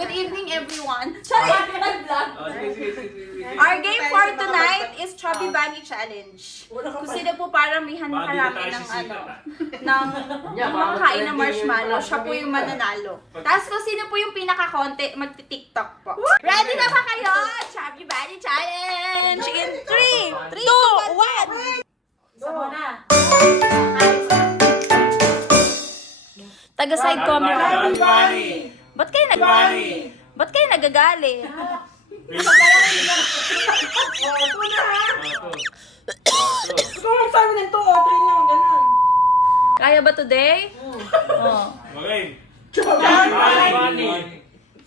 Good evening, everyone. Sige. Our game for tonight is Chubby Bunny Challenge. Kung sino po paramihan makarami ng makakain ng marshmallow, siya po yung mananalo. Tapos kung sino po yung pinaka-konti, magti-tiktok po. Ready na ba kayo? Chubby Bunny Challenge! In 3, 2, 1! Sama na. Taga-side camera. Ba't kayo nagagalit? Kaya ba today? Oh.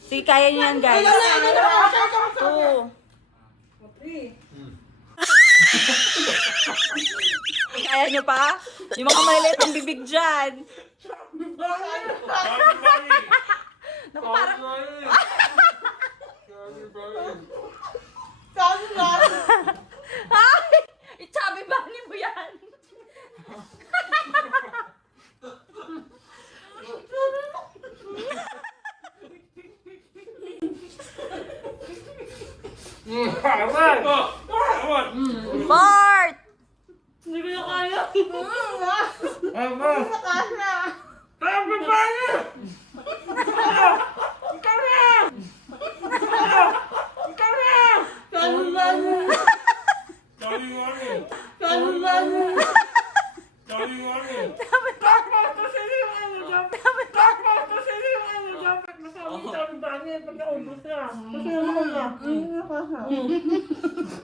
Sige, kaya niyo yan, guys. 2. Kaya niyo pa? Yung mga maliliit ang bibig dyan. Naku, parang... Ay! Chubby Bunny mo yan! Bart! Hindi ko na kaya.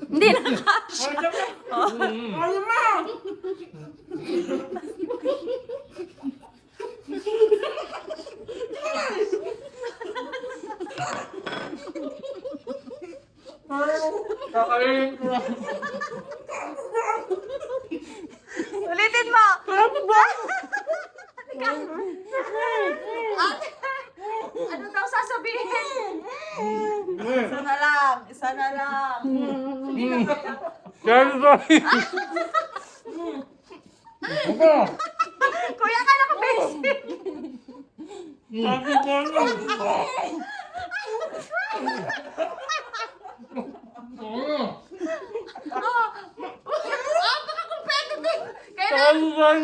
Hindi na kasha. Ayaw mo! Ulitin mo! Ano daw sasabihin? Isa na lang! Isa na lang! Kuya ka naka-basic! Baka competitive! Kailangan...